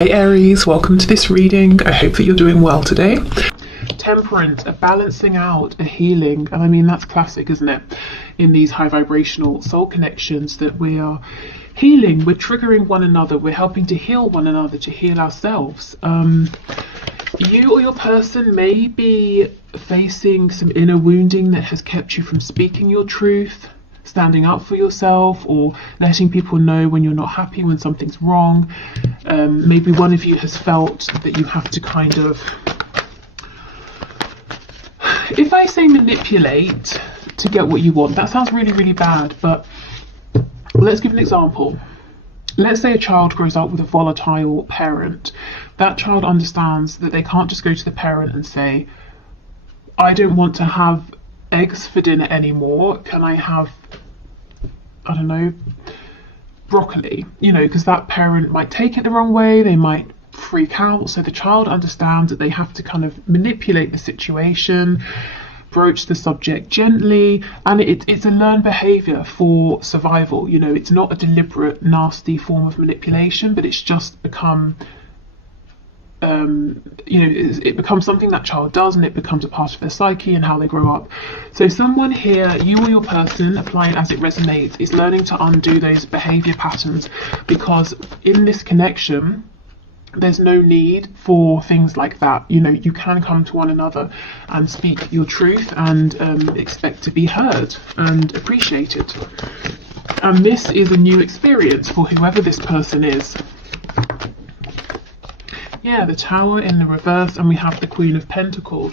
Hey Aries, welcome to this reading. I hope that you're doing well today. Temperance, a balancing out, a healing, and I mean that's classic, isn't it? In these high vibrational soul connections that we are healing, we're triggering one another, we're helping to heal one another, to heal ourselves. You or your person may be facing some inner wounding that has kept you from speaking your truth, standing up for yourself, or letting people know when you're not happy, when something's wrong. Maybe one of you has felt that you have to kind of, if I say manipulate to get what you want, that sounds really, really bad, but let's give an example. Let's say a child grows up with a volatile parent. That child understands that they can't just go to the parent and say, I don't want to have eggs for dinner anymore, can I have, I don't know, broccoli, because that parent might take it the wrong way, they might freak out. So the child understands that they have to kind of manipulate the situation, broach the subject gently, and it's a learned behavior for survival. It's not a deliberate, nasty form of manipulation, but it's just become it becomes something that child does, and it becomes a part of their psyche and how they grow up. So someone here, you or your person, apply it as it resonates, is learning to undo those behavior patterns, because in this connection there's no need for things like that. You can come to one another and speak your truth and expect to be heard and appreciated. And this is a new experience for whoever this person is. Yeah, the Tower in the reverse, and we have the Queen of Pentacles.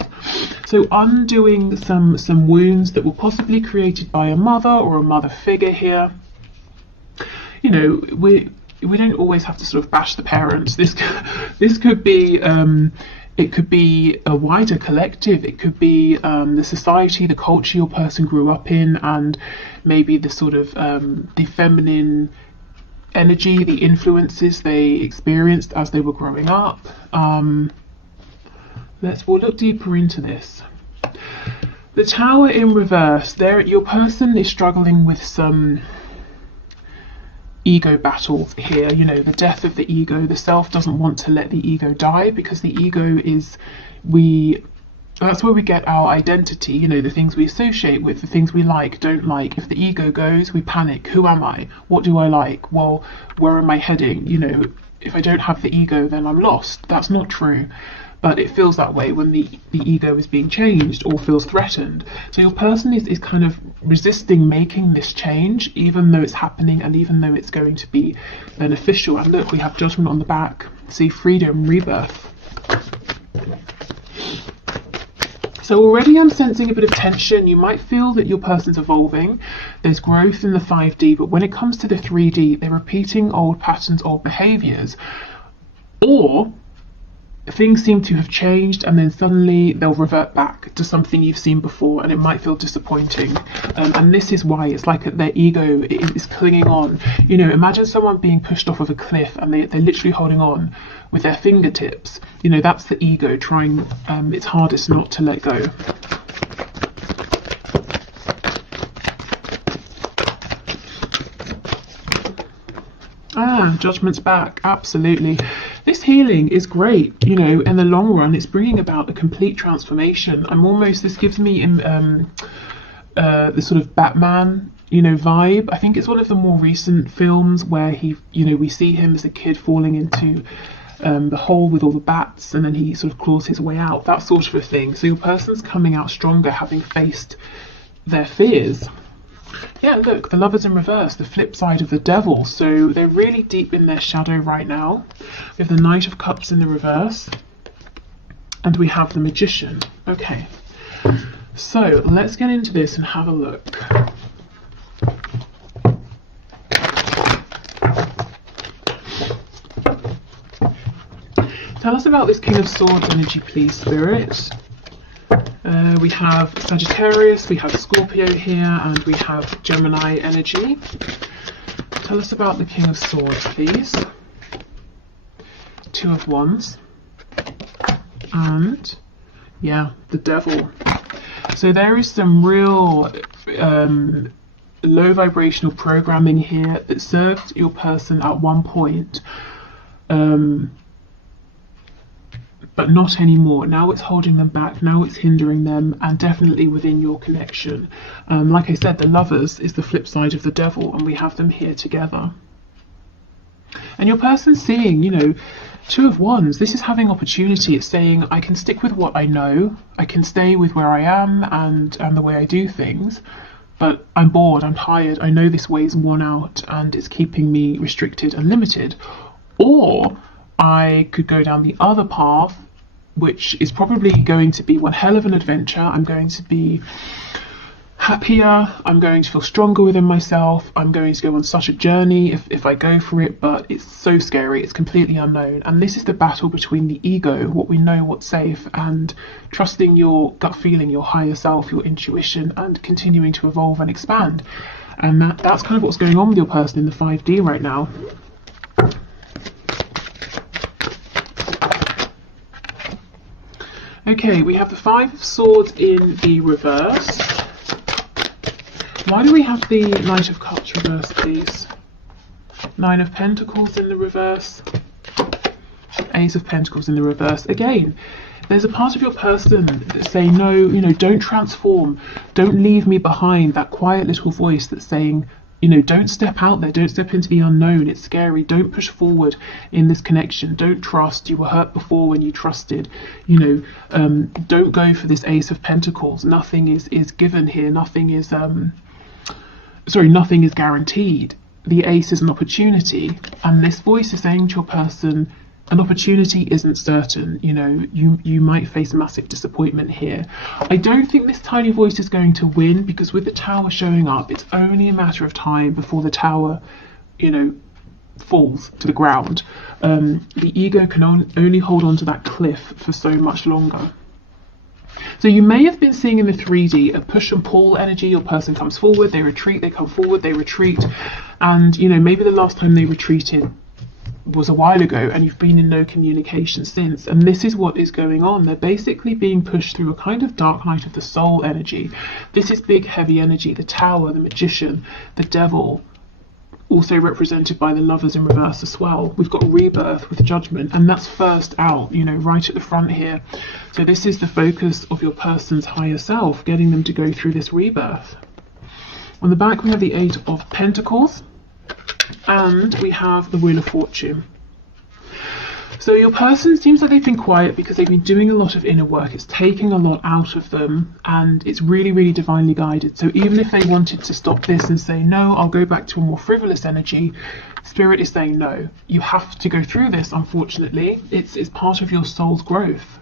So undoing some wounds that were possibly created by a mother or a mother figure here. We don't always have to sort of bash the parents. This could be it could be a wider collective. It could be the society, the culture your person grew up in, and maybe the sort of the feminine energy, the influences they experienced as they were growing up. We'll look deeper into this. The Tower in reverse, there your person is struggling with some ego battles here. The death of the ego. The self doesn't want to let the ego die, because the ego is, that's where we get our identity, the things we associate with, the things we like, don't like. If the ego goes, we panic. Who am I? What do I like? Well, where am I heading? If I don't have the ego, then I'm lost. That's not true. But it feels that way when the ego is being changed or feels threatened. So your person is kind of resisting making this change, even though it's happening and even though it's going to be beneficial. And look, we have Judgment on the back. See, freedom, rebirth. So already I'm sensing a bit of tension. You might feel that your person's evolving. There's growth in the 5D, but when it comes to the 3D, they're repeating old patterns, old behaviors, or things seem to have changed and then suddenly they'll revert back to something you've seen before, and it might feel disappointing. And this is why it's like their ego is clinging on. Imagine someone being pushed off of a cliff and they're literally holding on with their fingertips. That's the ego trying its hardest not to let go. Judgment's back, absolutely. This healing is great, in the long run. It's bringing about a complete transformation. This gives me the sort of Batman, vibe. I think it's one of the more recent films where we see him as a kid falling into the hole with all the bats, and then he sort of claws his way out, that sort of a thing. So your person's coming out stronger, having faced their fears. Yeah, look, the Lovers in reverse, the flip side of the Devil. So they're really deep in their shadow right now. We have the Knight of Cups in the reverse, and we have the Magician. Okay, so let's get into this and have a look. Tell us about this King of Swords energy, please, Spirit. We have Sagittarius, we have Scorpio here, and we have Gemini energy. Tell us about the King of Swords, please. Two of Wands. And, yeah, the Devil. So there is some real low vibrational programming here that served your person at one point but not anymore. Now it's holding them back, now it's hindering them, and definitely within your connection. Like I said, the Lovers is the flip side of the Devil, and we have them here together. And your person's seeing, you know, Two of Wands. This is having opportunity. It's saying, I can stick with what I know, I can stay with where I am and the way I do things, but I'm bored, I'm tired, I know this way's worn out and it's keeping me restricted and limited. Or I could go down the other path, which is probably going to be one hell of an adventure. I'm going to be happier, I'm going to feel stronger within myself, I'm going to go on such a journey if I go for it, but it's so scary, it's completely unknown. And this is the battle between the ego, what we know, what's safe, and trusting your gut feeling, your higher self, your intuition, and continuing to evolve and expand. And that's kind of what's going on with your person in the 5D right now. Okay, we have the Five of Swords in the reverse. Why do we have the Knight of Cups reversed, please? Nine of Pentacles in the reverse. Ace of Pentacles in the reverse. Again, there's a part of your person that's saying, no, you know, don't transform. Don't leave me behind. That quiet little voice that's saying, you know, don't step out there. Don't step into the unknown. It's scary. Don't push forward in this connection. Don't trust. You were hurt before when you trusted. You know, don't go for this Ace of Pentacles. Nothing is given here. Nothing is... nothing is guaranteed. The Ace is an opportunity, and this voice is saying to your person, an opportunity isn't certain. You know, you might face massive disappointment here. I don't think this tiny voice is going to win, because with the Tower showing up, it's only a matter of time before the Tower, you know, falls to the ground. The ego can only hold on to that cliff for so much longer. So you may have been seeing in the 3D a push and pull energy. Your person comes forward, they retreat, they come forward, they retreat. And, you know, maybe the last time they retreated was a while ago and you've been in no communication since. And this is what is going on. They're basically being pushed through a kind of dark night of the soul energy. This is big, heavy energy. The Tower, the Magician, the Devil, also represented by the Lovers in reverse as well. We've got Rebirth with Judgment, and that's first out, you know, right at the front here. So this is the focus of your person's higher self, getting them to go through this rebirth. On the back we have the Eight of Pentacles, and we have the Wheel of Fortune. So your person seems like they've been quiet because they've been doing a lot of inner work. It's taking a lot out of them, and it's really, really divinely guided. So even if they wanted to stop this and say, no, I'll go back to a more frivolous energy, Spirit is saying, no, you have to go through this, unfortunately. It's part of your soul's growth.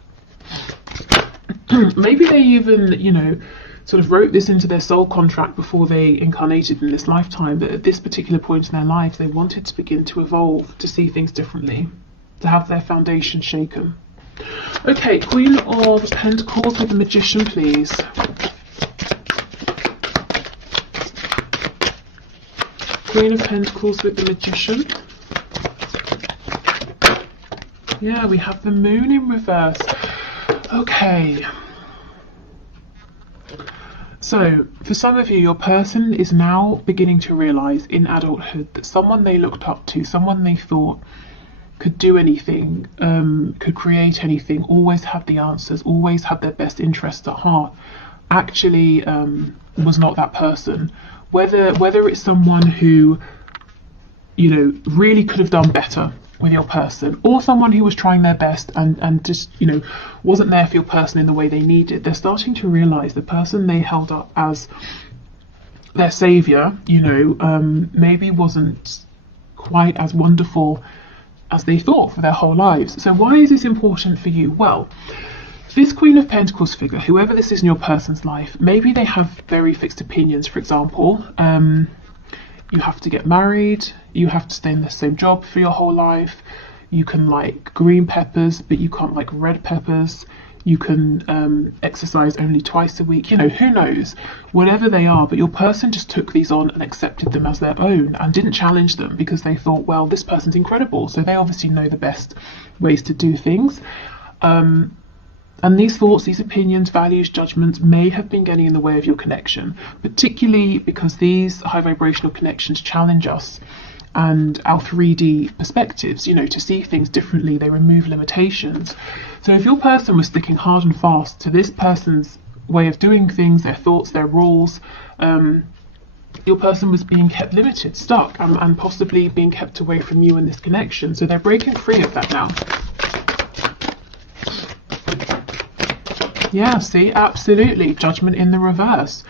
Maybe they even, you know, sort of wrote this into their soul contract before they incarnated in this lifetime, but at this particular point in their lives, they wanted to begin to evolve, to see things differently, to have their foundation shaken. Okay, Queen of Pentacles with the Magician, please. Queen of Pentacles with the Magician. Yeah, we have the Moon in reverse. Okay. So, for some of you, your person is now beginning to realise in adulthood that someone they looked up to, someone they thought could do anything, could create anything, always had the answers, always had their best interests at heart, actually was not that person. Whether it's someone who, you know, really could have done better with your person, or someone who was trying their best and just, you know, wasn't there for your person in the way they needed, they're starting to realise the person they held up as their saviour, you know, maybe wasn't quite as wonderful as they thought for their whole lives. So why is this important for you? Well, this Queen of Pentacles figure, whoever this is in your person's life, maybe they have very fixed opinions. For example, you have to get married, you have to stay in the same job for your whole life, you can like green peppers but you can't like red peppers, you can exercise only twice a week, you know, who knows, whatever they are. But your person just took these on and accepted them as their own and didn't challenge them because they thought, well, this person's incredible, so they obviously know the best ways to do things. And these thoughts, these opinions, values, judgments may have been getting in the way of your connection, particularly because these high vibrational connections challenge us and our 3D perspectives, you know, to see things differently. They remove limitations. So if your person was sticking hard and fast to this person's way of doing things, their thoughts, their rules, your person was being kept limited, stuck, and possibly being kept away from you in this connection. So they're breaking free of that now. Yeah, see, absolutely. Judgment in the reverse.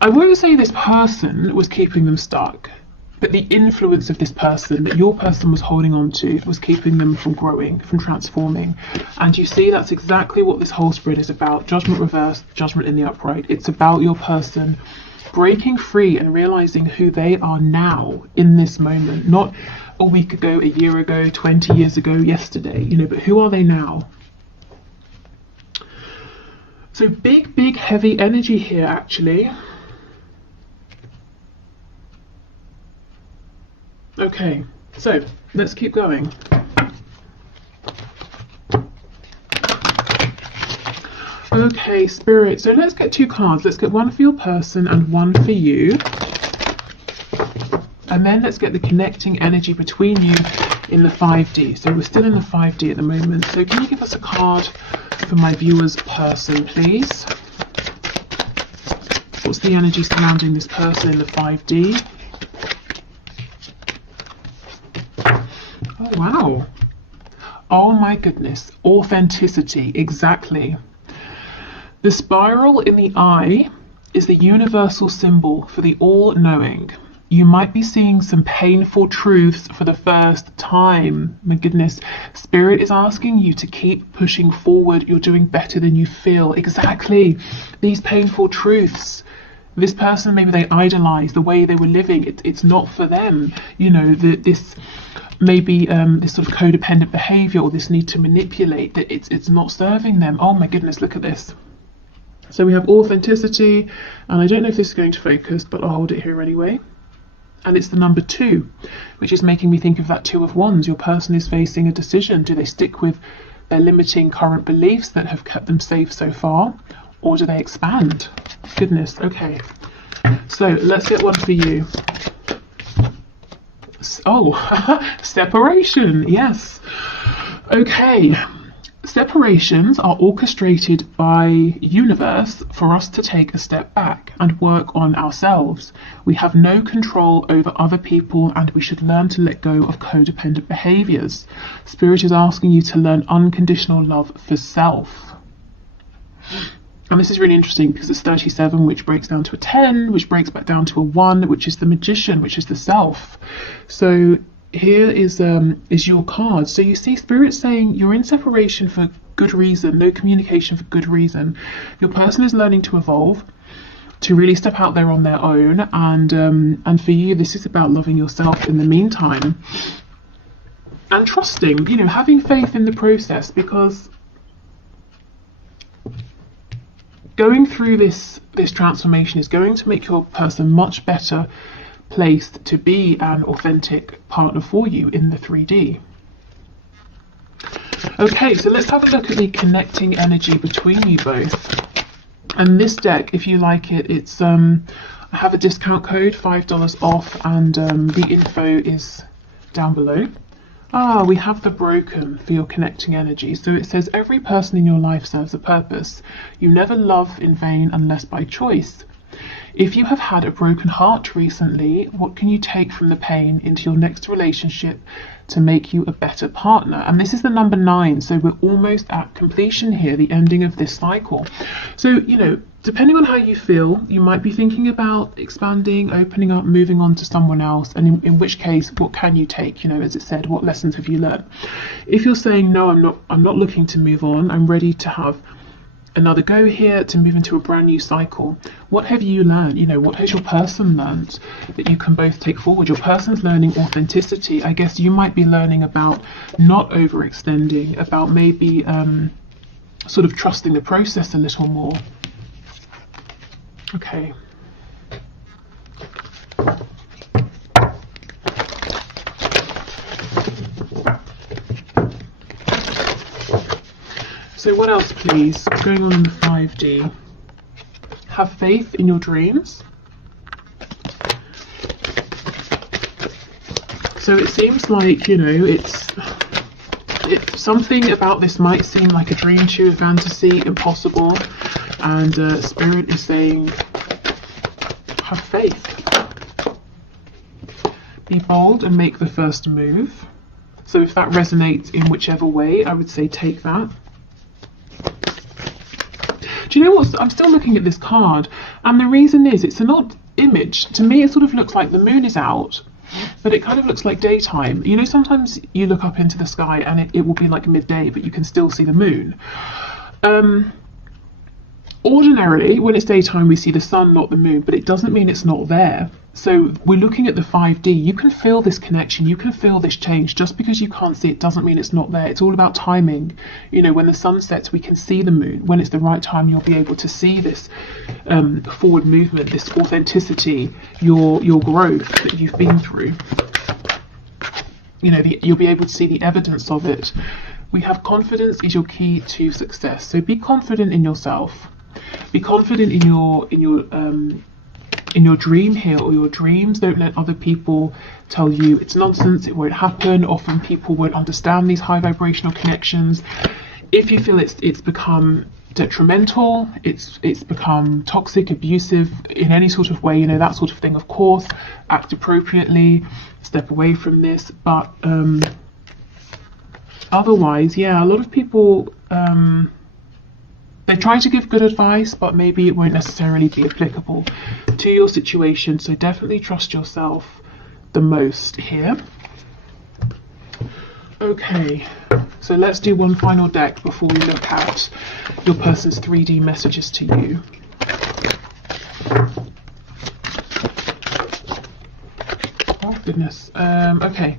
I won't say this person was keeping them stuck, but the influence of this person that your person was holding on to was keeping them from growing, from transforming. And you see, that's exactly what this whole spread is about. Judgment reversed, judgment in the upright. It's about your person breaking free and realizing who they are now in this moment, not a week ago, a year ago, 20 years ago, yesterday, you know, but who are they now? So big, heavy energy here, actually. Okay, so let's keep going. Okay, Spirit, so let's get 2 cards. Let's get one for your person and one for you. And then let's get the connecting energy between you in the 5D. So we're still in the 5D at the moment. So can you give us a card for my viewer's person, please? What's the energy surrounding this person in the 5D? Oh, wow. Oh my goodness. Authenticity, exactly. The spiral in the eye is the universal symbol for the all-knowing. You might be seeing some painful truths for the first time. My goodness, Spirit is asking you to keep pushing forward. You're doing better than you feel. Exactly. These painful truths. This person, maybe they idolize the way they were living. It's not for them. You know, this maybe this sort of codependent behavior or this need to manipulate, that it's not serving them. Oh my goodness, look at this. So we have authenticity, and I don't know if this is going to focus, but I'll hold it here anyway. And it's the number 2, which is making me think of that 2 of Wands. Your person is facing a decision. Do they stick with their limiting current beliefs that have kept them safe so far, or do they expand? Goodness, okay. So let's get one for you. Oh, separation, yes. Okay. Separations are orchestrated by universe for us to take a step back and work on ourselves. We have no control over other people, and we should learn to let go of codependent behaviors. Spirit is asking you to learn unconditional love for self. And this is really interesting because it's 37, which breaks down to a 10, which breaks back down to a 1, which is the magician, which is the self. So here is your card. So you see Spirit saying you're in separation for good reason, no communication for good reason. Your person is learning to evolve, to really step out there on their own, and for you this is about loving yourself in the meantime and trusting, you know, having faith in the process, because going through this transformation is going to make your person much better placed to be an authentic partner for you in the 3D. Okay, so let's have a look at the connecting energy between you both. And this deck, if you like it, it's I have a discount code, $5 off, and the info is down below. Ah, we have the Broken for your connecting energy. So it says every person in your life serves a purpose. You never love in vain unless by choice. If you have had a broken heart recently, what can you take from the pain into your next relationship to make you a better partner? And this is the number 9, so we're almost at completion here, the ending of this cycle. So, you know, depending on how you feel, you might be thinking about expanding, opening up, moving on to someone else, and in which case, what can you take? You know, as it said, what lessons have you learned? If you're saying, no, I'm not looking to move on, I'm ready to have another go here, to move into a brand new cycle. What have you learned? You know, what has your person learned that you can both take forward? Your person's learning authenticity. I guess you might be learning about not overextending, about maybe sort of trusting the process a little more. Okay. So what else, please? What's going on in the 5D? Have faith in your dreams. So it seems like, you know, something about this might seem like a dream to you, a fantasy, impossible, and Spirit is saying, have faith. Be bold and make the first move. So if that resonates in whichever way, I would say take that. Do you know what? I'm still looking at this card, and the reason is it's an odd image. To me, it sort of looks like the moon is out, but it kind of looks like daytime. You know, sometimes you look up into the sky and it will be like midday, but you can still see the moon. Ordinarily, when it's daytime, we see the sun, not the moon, but it doesn't mean it's not there. So we're looking at the 5D. You can feel this connection. You can feel this change. Just because you can't see it doesn't mean it's not there. It's all about timing. You know, when the sun sets, we can see the moon. When it's the right time, you'll be able to see this forward movement, this authenticity, your growth that you've been through. You know, you'll be able to see the evidence of it. We have confidence is your key to success. So be confident in yourself. Be confident in your dream here, or your dreams. Don't let other people tell you it's nonsense, it won't happen. Often people won't understand these high vibrational connections. If you feel it's become detrimental, it's become toxic, abusive in any sort of way, you know, that sort of thing, of course, act appropriately, step away from this. But otherwise, yeah, a lot of people they try to give good advice, but maybe it won't necessarily be applicable to your situation. So definitely trust yourself the most here. Okay, so let's do one final deck before we look at your person's 3D messages to you. Oh goodness. Okay,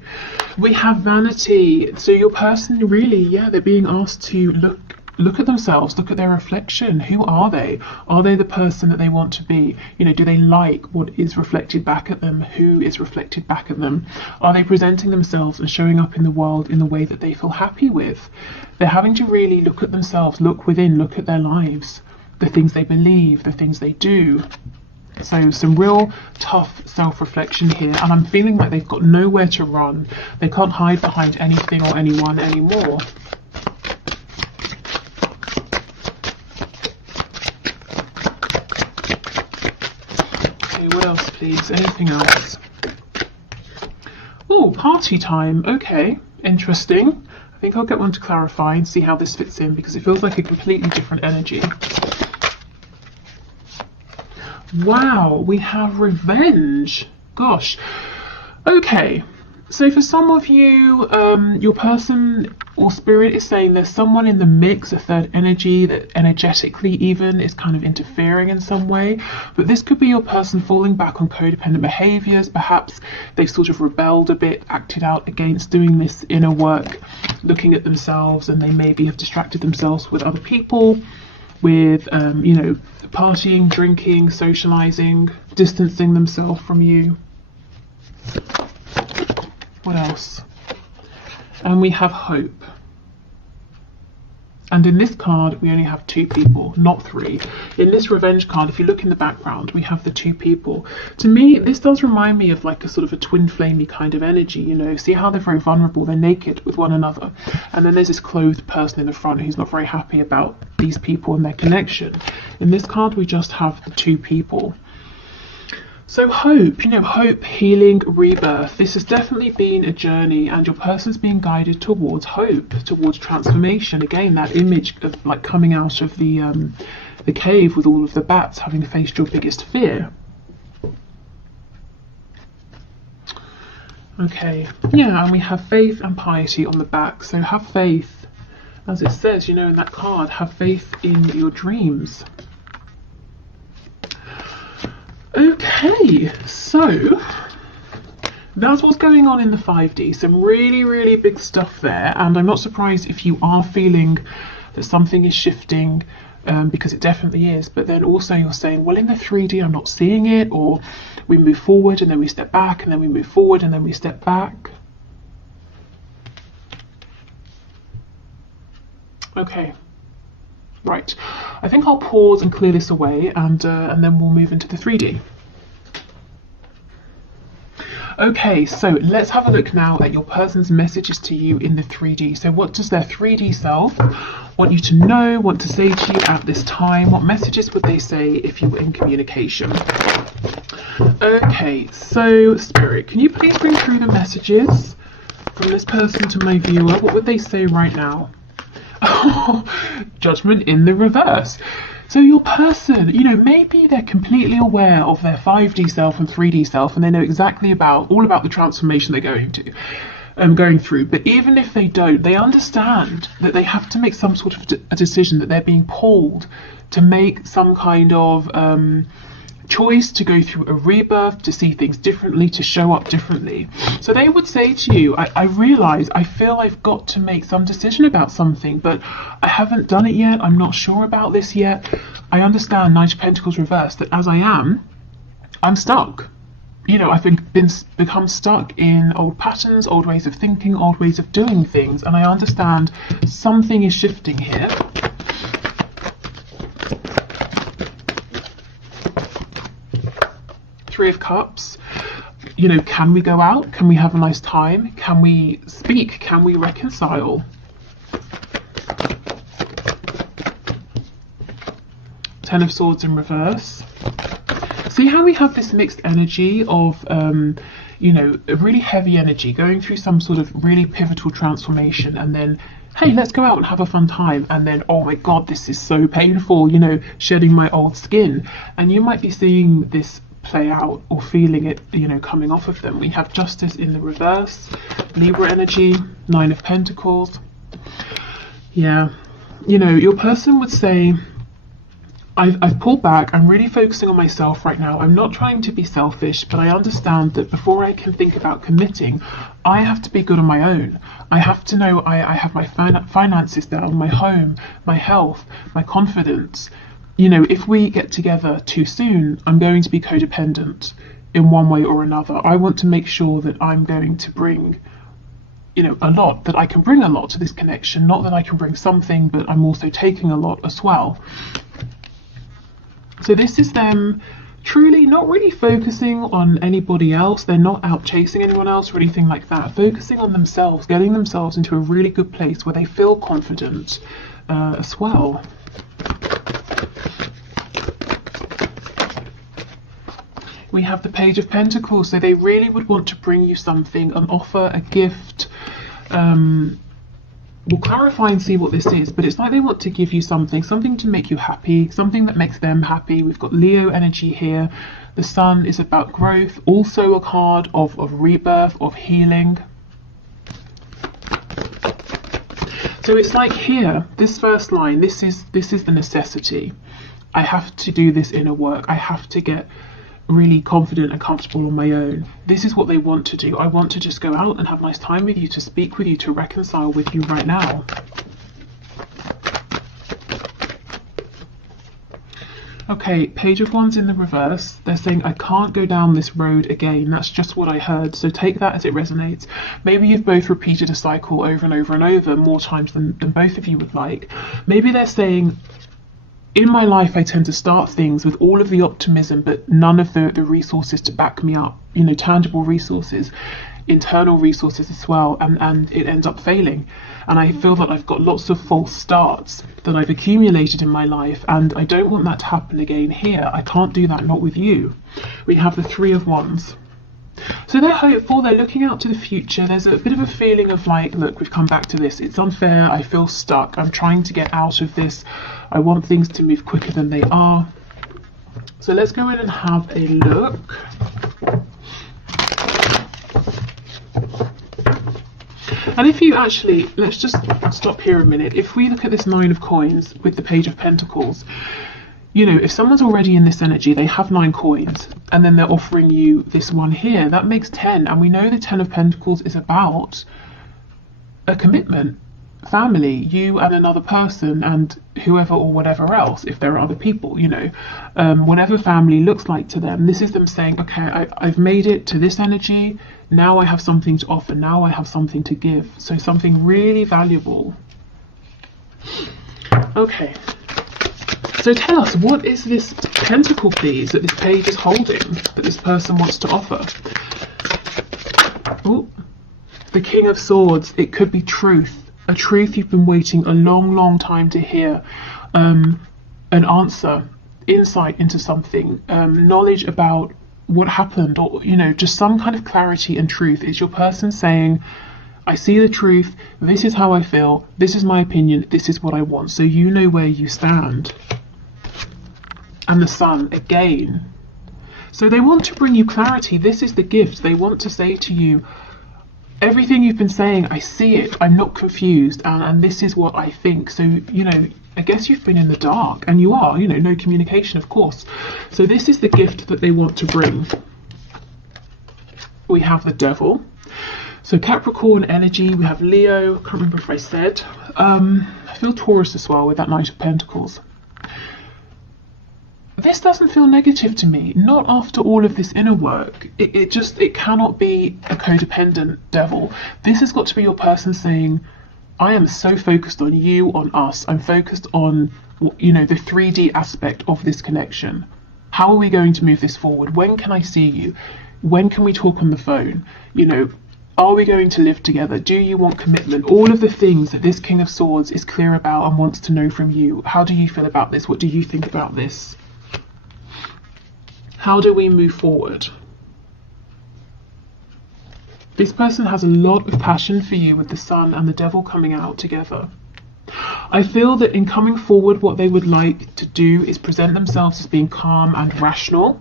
we have vanity. So your person really, yeah, they're being asked to look at themselves, look at their reflection. Who are they? Are they the person that they want to be? You know, do they like what is reflected back at them? Who is reflected back at them? Are they presenting themselves and showing up in the world in the way that they feel happy with? They're having to really look at themselves, look within, look at their lives, the things they believe, the things they do. So some real tough self-reflection here, and I'm feeling like they've got nowhere to run. They can't hide behind anything or anyone anymore. Please, anything else? Oh, party time. Okay, interesting. I think I'll get one to clarify and see how this fits in, because it feels like a completely different energy. Wow, we have revenge. Gosh. Okay, so for some of you, your person or spirit is saying there's someone in the mix, a third energy that energetically even is kind of interfering in some way. But this could be your person falling back on codependent behaviors. Perhaps they've sort of rebelled a bit, acted out against doing this inner work, looking at themselves, and they maybe have distracted themselves with other people, with you know, partying, drinking, socializing, distancing themselves from you. What else? And we have hope. And in this card, we only have 2 people, not 3. In this revenge card, if you look in the background, we have the 2 people. To me, this does remind me of like a sort of a twin flamey kind of energy, you know. See how they're very vulnerable, they're naked with one another. And then there's this clothed person in the front who's not very happy about these people and their connection. In this card, we just have the 2 people. So hope, you know, hope, healing, rebirth. This has definitely been a journey, and your person's being guided towards hope, towards transformation. Again, that image of like coming out of the cave with all of the bats, having faced your biggest fear. Okay, yeah, and we have faith and piety on the back. So have faith, as it says, you know, in that card, have faith in your dreams. Okay, so that's what's going on in the 5D. Some really, really big stuff there, and I'm not surprised if you are feeling that something is shifting, because it definitely is. But then also you're saying, well, in the 3D I'm not seeing it, or we move forward and then we step back, and then we move forward and then we step back. Okay. Right, I think I'll pause and clear this away, and then we'll move into the 3D. Okay, so let's have a look now at your person's messages to you in the 3D. So what does their 3D self want you to know, want to say to you at this time? What messages would they say if you were in communication? Okay, so Spirit, can you please bring through the messages from this person to my viewer? What would they say right now? Judgment in the reverse. So your person, you know, maybe they're completely aware of their 5D self and 3D self, and they know exactly all about the transformation they're going through. But even if they don't, they understand that they have to make some sort of a decision, that they're being pulled to make some kind of choice, to go through a rebirth, to see things differently, to show up differently. So they would say to you, I realize, I feel I've got to make some decision about something, but I haven't done it yet. I'm not sure about this yet. I understand, Knight of Pentacles reversed, that as I'm stuck. You know, I've become stuck in old patterns, old ways of thinking, old ways of doing things, and I understand something is shifting here. Three of Cups. You know, can we go out? Can we have a nice time? Can we speak? Can we reconcile? Ten of Swords in reverse. See how we have this mixed energy of, you know, a really heavy energy going through some sort of really pivotal transformation, and then, hey, let's go out and have a fun time, and then, oh my God, this is so painful, you know, shedding my old skin. And you might be seeing this play out or feeling it, you know, coming off of them. We have Justice in the reverse, Libra energy, Nine of Pentacles. Yeah, you know, your person would say, I've pulled back. I'm really focusing on myself right now. I'm not trying to be selfish, but I understand that before I can think about committing, I have to be good on my own. I have to know I have my finances down, my home, my health, my confidence. You know, if we get together too soon, I'm going to be codependent in one way or another. I want to make sure that I'm going to bring, you know, a lot, that I can bring a lot to this connection, not that I can bring something, but I'm also taking a lot as well. So this is them truly not really focusing on anybody else. They're not out chasing anyone else or anything like that. Focusing on themselves, getting themselves into a really good place where they feel confident as well. We have the Page of Pentacles, so they really would want to bring you something, an offer, a gift. We'll clarify and see what this is, but it's like they want to give you something to make you happy, something that makes them happy. We've got Leo energy here. The Sun is about growth, also a card of rebirth, of healing. So it's like here, this first line, this is the necessity. I have to do this inner work. I have to get really confident and comfortable on my own. This is what they want to do. I want to just go out and have a nice time with you, to speak with you, to reconcile with you right now. Okay, Page of Wands in the reverse. They're saying, I can't go down this road again. That's just what I heard. So take that as it resonates. Maybe you've both repeated a cycle over and over and over, more times than both of you would like. Maybe they're saying, in my life, I tend to start things with all of the optimism, but none of the resources to back me up, you know, tangible resources, internal resources as well, and it ends up failing. And I feel that I've got lots of false starts that I've accumulated in my life, and I don't want that to happen again here. I can't do that, not with you. We have the Three of Wands. So they're hopeful, they're looking out to the future. There's a bit of a feeling of like, look, we've come back to this. It's unfair, I feel stuck, I'm trying to get out of this. I want things to move quicker than they are. So let's go in and have a look. And if you actually, let's just stop here a minute. If we look at this Nine of Coins with the Page of Pentacles, you know, if someone's already in this energy, they have 9 coins, and then they're offering you this one here, that makes 10. And we know the 10 of Pentacles is about a commitment, family, you and another person, and whoever or whatever else, if there are other people, you know, whatever family looks like to them. This is them saying, okay, I've made it to this energy, now I have something to offer, now I have something to give. So something really valuable. Okay. So tell us, what is this pentacle, please, that this page is holding, that this person wants to offer? Oh, the King of Swords. It could be truth, a truth you've been waiting a long time to hear, an answer, insight into something, knowledge about what happened, or just some kind of clarity and truth. It's your person saying, I see the truth, this is how I feel, this is my opinion, this is what I want, so you know where you stand. And the Sun again. So they want to bring you clarity. This is the gift. They want to say to you, everything you've been saying, I see it, I'm not confused, and this is what I think. So, I guess you've been in the dark, and you are, no communication, of course. So this is the gift that they want to bring. We have the Devil. So Capricorn energy, we have Leo, I can't remember if I said. I feel Taurus as well with that Knight of Pentacles. This doesn't feel negative to me, not after all of this inner work. It cannot be a codependent devil. This has got to be your person saying, I am so focused on you, on us. I'm focused on, the 3D aspect of this connection. How are we going to move this forward? When can I see you? When can we talk on the phone? Are we going to live together? Do you want commitment? All of the things that this King of Swords is clear about and wants to know from you. How do you feel about this? What do you think about this? How do we move forward? This person has a lot of passion for you with the Sun and the Devil coming out together. I feel that in coming forward, what they would like to do is present themselves as being calm and rational.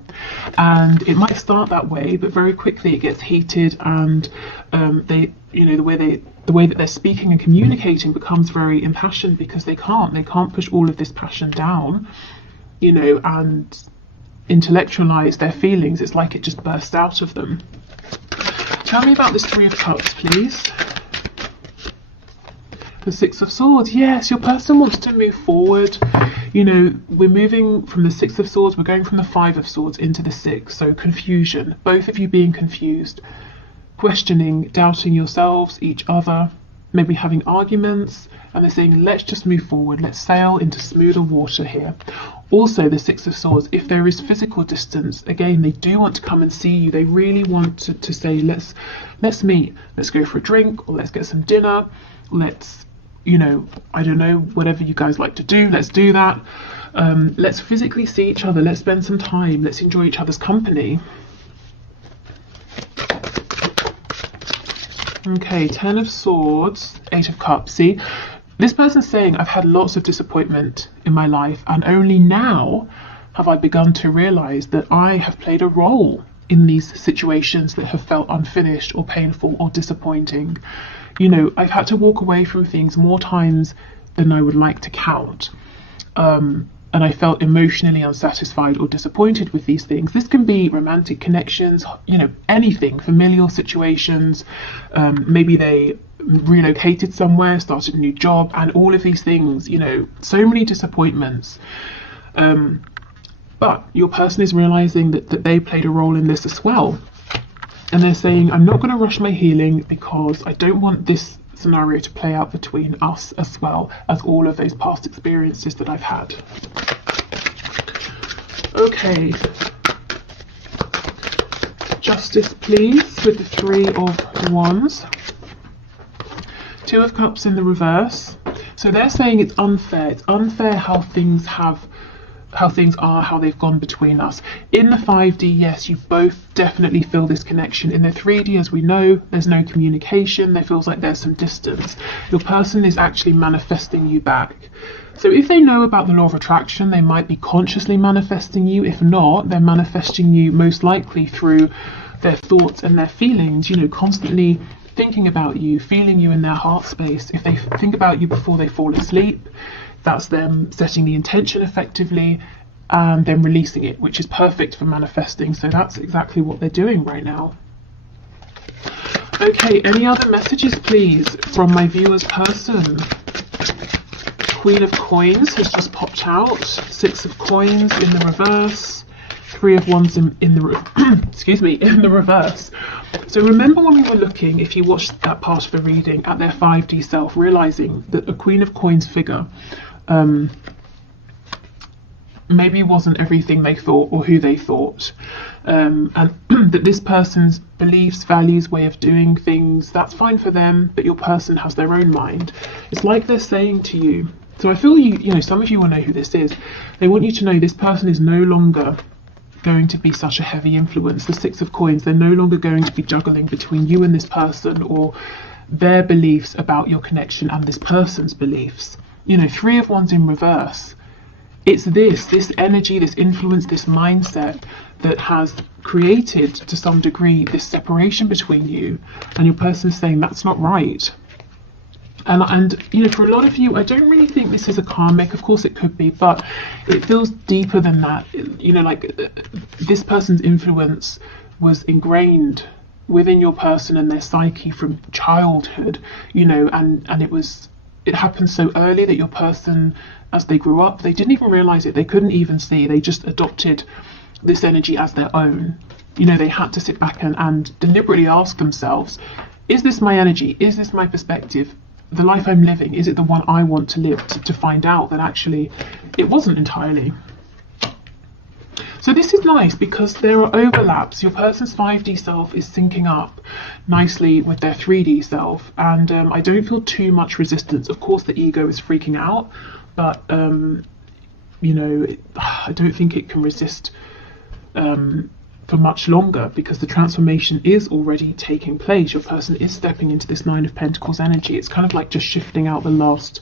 And it might start that way, but very quickly it gets heated, and the way that they're speaking and communicating becomes very impassioned, because they can't push all of this passion down, and intellectualize their feelings. It's like it just bursts out of them. Tell me about this Three of Cups, please. The Six of Swords. Yes, your person wants to move forward. We're moving from the Six of Swords, we're going from the Five of Swords into the Six. So confusion, both of you being confused, questioning, doubting yourselves, each other, maybe having arguments, and they're saying, let's just move forward, let's sail into smoother water here. Also, the Six of Swords, if there is physical distance, again, they do want to come and see you. They really want to say, let's meet, let's go for a drink, or let's get some dinner, let's, I don't know, whatever you guys like to do, let's do that. Let's physically see each other, let's spend some time, let's enjoy each other's company. Okay, Ten of Swords, Eight of Cups. See, this person's saying, I've had lots of disappointment in my life, and only now have I begun to realize that I have played a role in these situations that have felt unfinished or painful or disappointing. I've had to walk away from things more times than I would like to count. And I felt emotionally unsatisfied or disappointed with these things. This can be romantic connections, anything, familial situations. Maybe they relocated somewhere, started a new job, and all of these things, so many disappointments. But your person is realizing that they played a role in this as well. And they're saying, I'm not going to rush my healing because I don't want this scenario to play out between us as well as all of those past experiences that I've had. Okay. Justice, please, with the Three of Wands. Two of Cups in the reverse. So they're saying it's unfair. It's unfair how things are, how they've gone between us. In the 5D, yes, you both definitely feel this connection. In the 3D, as we know, there's no communication. There feels like there's some distance. Your person is actually manifesting you back. So if they know about the law of attraction, they might be consciously manifesting you. If not, they're manifesting you most likely through their thoughts and their feelings, constantly thinking about you, feeling you in their heart space. If they think about you before they fall asleep, that's them setting the intention effectively and then releasing it, which is perfect for manifesting. So that's exactly what they're doing right now. Okay, any other messages, please, from my viewer's person? Queen of Coins has just popped out. Six of Coins in the reverse. Three of Wands in the excuse me, in the reverse. So remember when we were looking, if you watched that part of the reading, at their 5D self, realizing that a Queen of Coins figure maybe wasn't everything they thought or who they thought, and that this person's beliefs, values, way of doing things, that's fine for them, but your person has their own mind. It's like they're saying to you, so I feel you know, some of you will know who this is. They want you to know this person is no longer going to be such a heavy influence. The Six of Coins, they're no longer going to be juggling between you and this person, or their beliefs about your connection and this person's beliefs. You know, Three of Wands in reverse. It's this energy, this influence, this mindset that has created to some degree this separation between you, and your person is saying that's not right. And you know, for a lot of you, I don't really think this is a karmic. Of course it could be, but it feels deeper than that. You know, like this person's influence was ingrained within your person and their psyche from childhood, you know, and it happened so early that your person, as they grew up, they didn't even realize it. They couldn't even see. They just adopted this energy as their own. You know, they had to sit back and deliberately ask themselves, is this my energy? Is this my perspective? The life I'm living, is it the one I want to live? To find out that actually it wasn't entirely. So this is nice because there are overlaps. Your person's 5D self is syncing up nicely with their 3D self, and I don't feel too much resistance. Of course the ego is freaking out, but you know, I don't think it can resist for much longer, because the transformation is already taking place. Your person is stepping into this Nine of Pentacles energy. It's kind of like just shifting out the last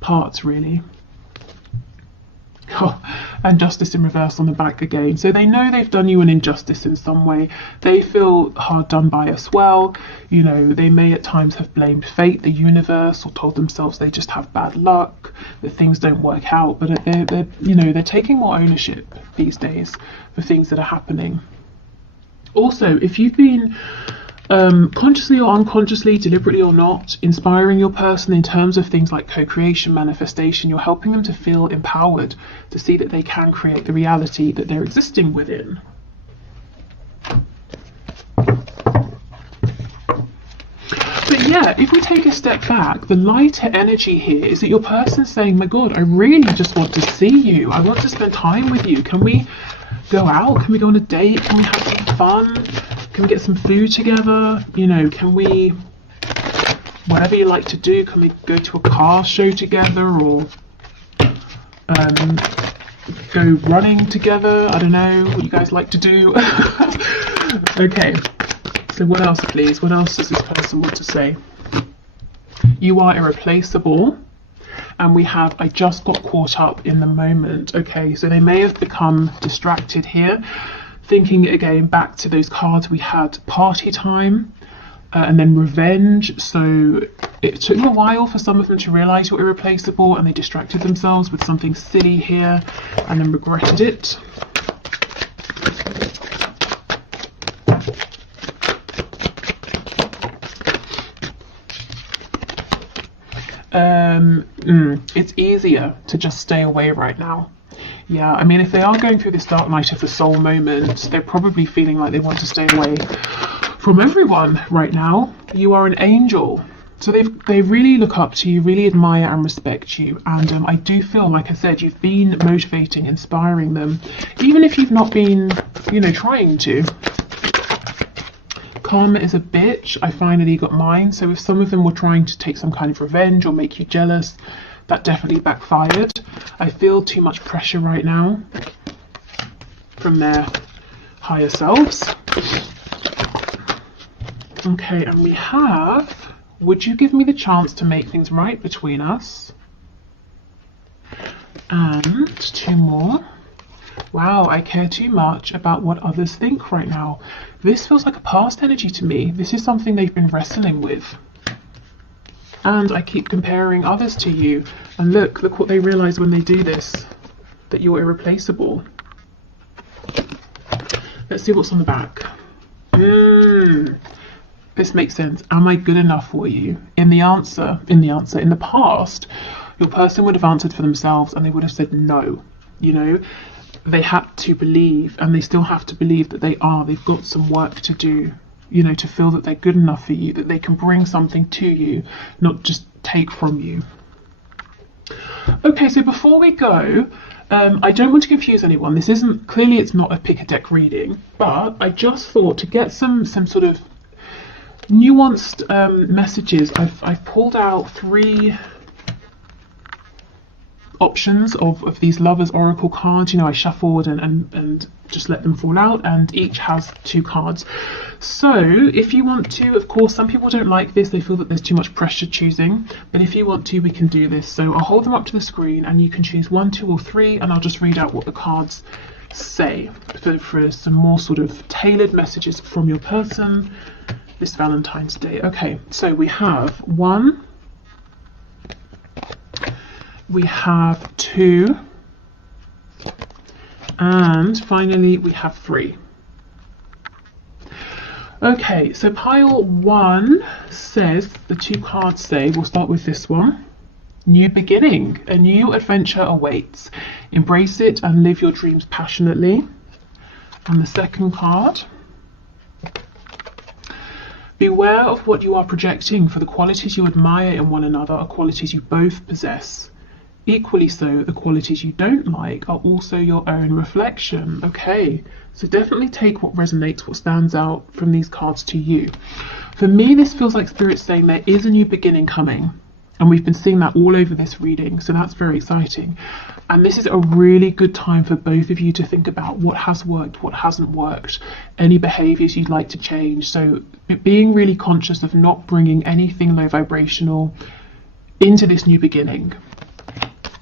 parts, really. Oh, and Justice in reverse on the back again. So they know they've done you an injustice in some way. They feel hard done by as well. You know, they may at times have blamed fate, the universe, or told themselves they just have bad luck, that things don't work out. But they're you know, they're taking more ownership these days for things that are happening. Also, if you've been consciously or unconsciously, deliberately or not, inspiring your person in terms of things like co-creation, manifestation, you're helping them to feel empowered, to see that they can create the reality that they're existing within. But yeah, if we take a step back, the lighter energy here is that your person's saying, my God, I really just want to see you. I want to spend time with you. Can we go out? Can we go on a date? Can we have some fun? Can we get some food together? You know, can we, whatever you like to do, can we go to a car show together, or go running together? I don't know what you guys like to do. Okay, so what else, please? What else does this person want to say? You are irreplaceable. And we have, I just got caught up in the moment. Okay, so they may have become distracted here, thinking again back to those cards we had, party time, and then revenge. So it took a while for some of them to realize you're irreplaceable, and they distracted themselves with something silly here and then regretted it. It's easier to just stay away right now. Yeah, I mean, if they are going through this dark night of the soul moment, they're probably feeling like they want to stay away from everyone right now. You are an angel. So they really look up to you, really admire and respect you. And I do feel, like I said, you've been motivating, inspiring them, even if you've not been, you know, trying to. Karma is a bitch. I finally got mine. So if some of them were trying to take some kind of revenge or make you jealous, that definitely backfired. I feel too much pressure right now from their higher selves. Okay, and we have, would you give me the chance to make things right between us? And two more. Wow, I care too much about what others think right now. This feels like a past energy to me. This is something they've been wrestling with. And I keep comparing others to you. And look what they realize when they do this, that you're irreplaceable. Let's see what's on the back. This makes sense. Am I good enough for you? In the past, your person would have answered for themselves and they would have said no. You know, they had to believe, and they still have to believe that they've got some work to do, you know, to feel that they're good enough for you, that they can bring something to you, not just take from you. Okay, so before we go, I don't want to confuse anyone. This isn't, clearly it's not a pick a deck reading, but I just thought to get some sort of nuanced messages, I've pulled out 3 options of these lovers oracle cards. You know, I shuffled and just let them fall out, and each has 2 cards. So if you want to, of course, some people don't like this, they feel that there's too much pressure choosing, but if you want to, we can do this. So I'll hold them up to the screen and you can choose 1, 2 or 3, and I'll just read out what the cards say for some more sort of tailored messages from your person this Valentine's Day. Okay, so we have 1, we have 2, and finally we have 3. Okay, so pile 1 says, the 2 cards say, we'll start with this one, new beginning, a new adventure awaits, embrace it and live your dreams passionately. And the second card, beware of what you are projecting, for the qualities you admire in one another are qualities you both possess. Equally so, the qualities you don't like are also your own reflection. Okay, so definitely take what resonates, what stands out from these cards to you. For me, this feels like Spirit's saying there is a new beginning coming, and we've been seeing that all over this reading, so that's very exciting. And this is a really good time for both of you to think about what has worked, what hasn't worked, any behaviours you'd like to change. So being really conscious of not bringing anything low vibrational into this new beginning.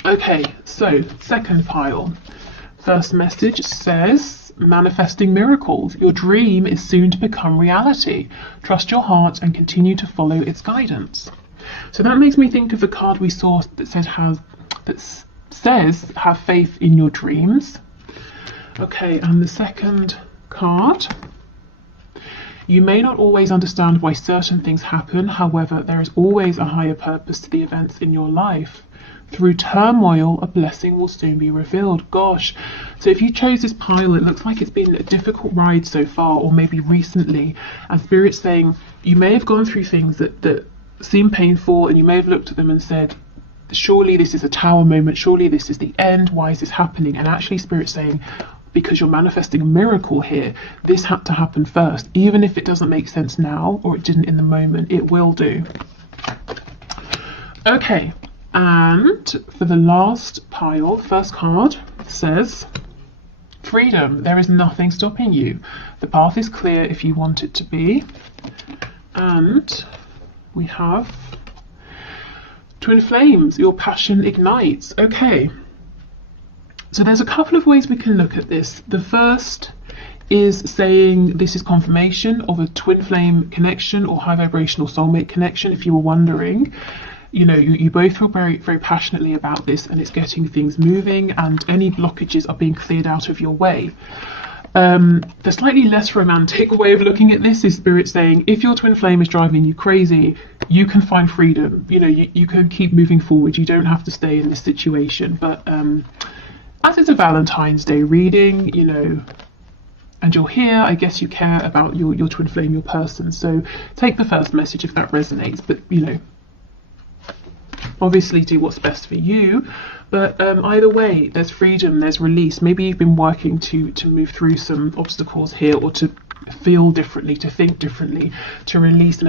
Okay, so second pile. First message says, manifesting miracles. Your dream is soon to become reality. Trust your heart and continue to follow its guidance. So that makes me think of the card we saw that says have faith in your dreams. Okay, and the second card, you may not always understand why certain things happen. However, there is always a higher purpose to the events in your life. Through turmoil, a blessing will soon be revealed. Gosh, so if you chose this pile, it looks like it's been a difficult ride so far, or maybe recently, and Spirit's saying you may have gone through things that seem painful, and you may have looked at them and said, surely this is a tower moment, surely this is the end, why is this happening? And actually Spirit's saying, because you're manifesting a miracle here, this had to happen first. Even if it doesn't make sense now, or it didn't in the moment, it will do. Okay, and for the last pile, first card says, freedom. There is nothing stopping you. The path is clear if you want it to be. And we have twin flames, your passion ignites. Okay, so there's a couple of ways we can look at this. The first is saying this is confirmation of a twin flame connection or high vibrational soulmate connection. If you were wondering, you know, you both feel very, very passionately about this, and it's getting things moving, and any blockages are being cleared out of your way. The slightly less romantic way of looking at this is Spirit saying, if your twin flame is driving you crazy, you can find freedom. You know, you can keep moving forward. You don't have to stay in this situation. But as it's a Valentine's Day reading, you know, and you're here, I guess you care about your twin flame, your person. So take the first message if that resonates. But, you know, obviously do what's best for you. But either way, there's freedom, there's release. Maybe you've been working to move through some obstacles here, or to feel differently, to think differently, to release and